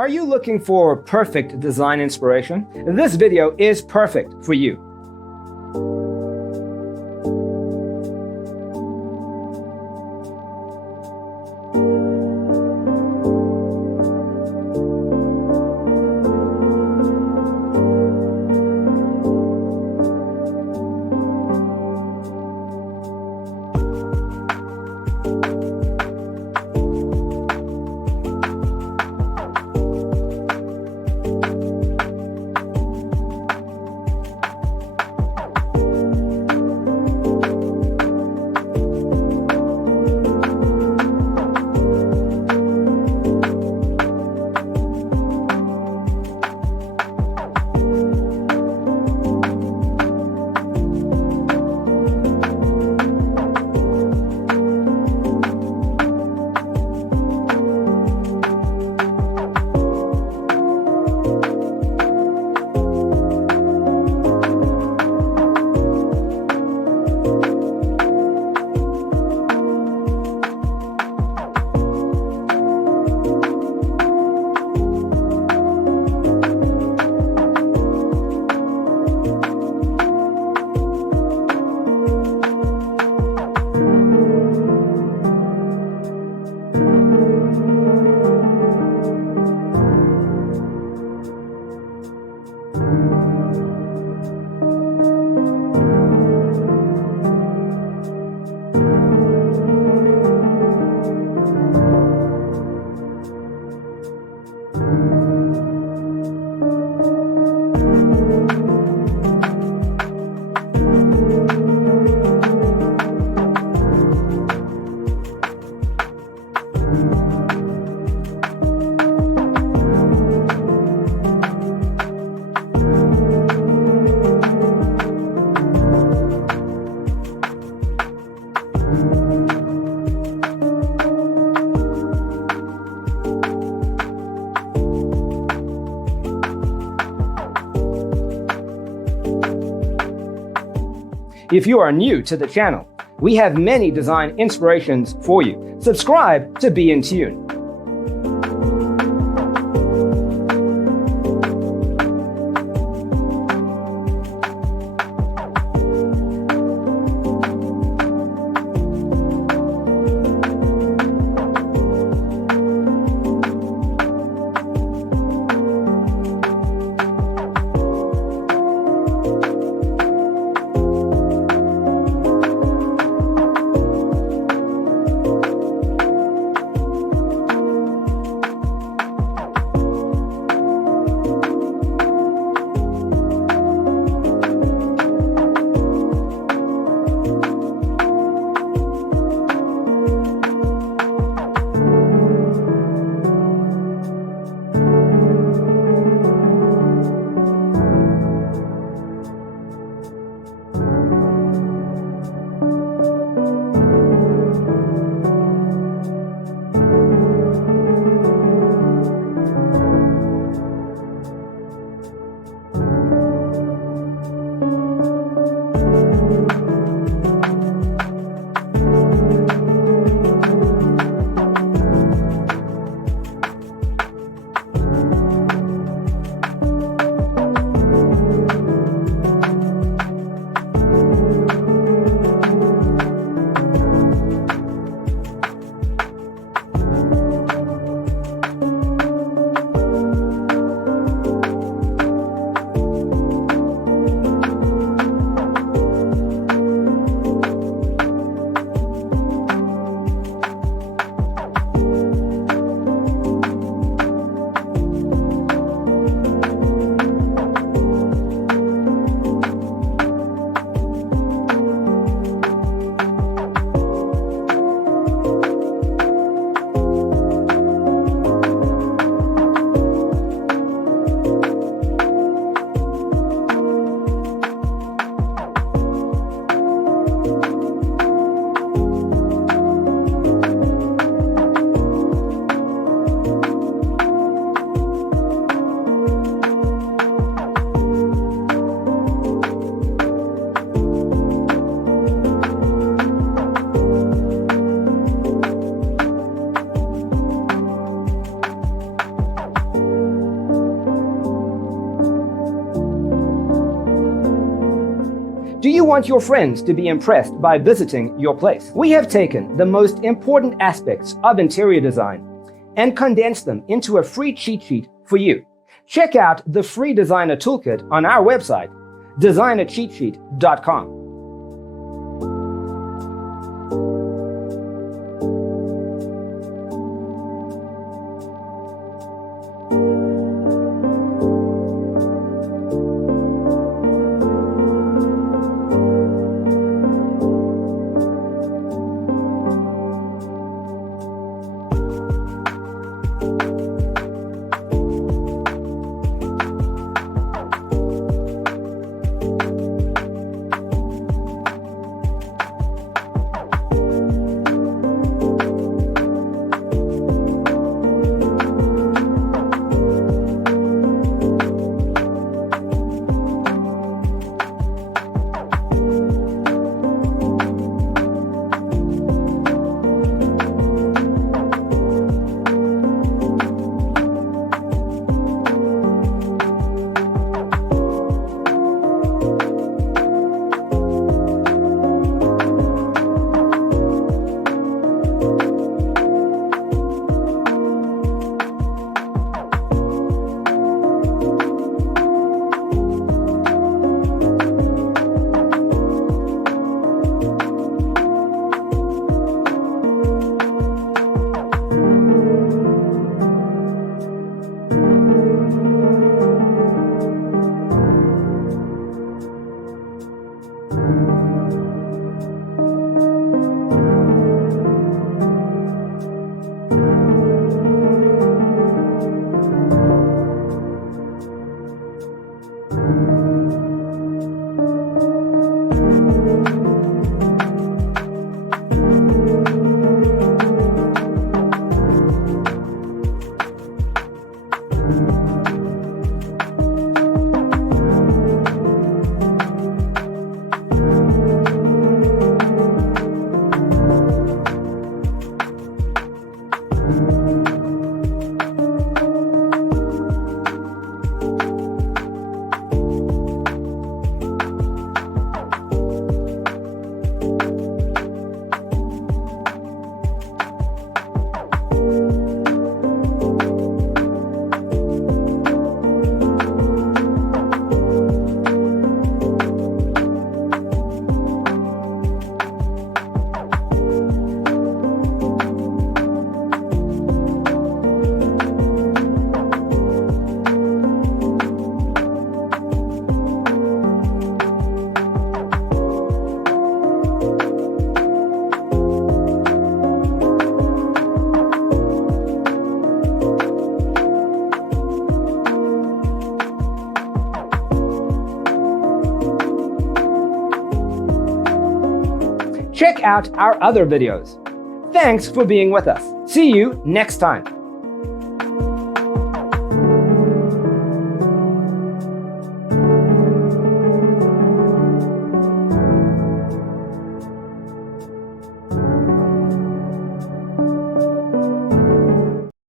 Are you looking for perfect design inspiration? This video is perfect for you. If you are new to the channel, we have many design inspirations for you. Subscribe to be in tune. Do you want your friends to be impressed by visiting your place? We have taken the most important aspects of interior design and condensed them into a free cheat sheet for you. Check out the free designer toolkit on our website, designercheatsheet.com. Check out our other videos. Thanks for being with us. See you next time.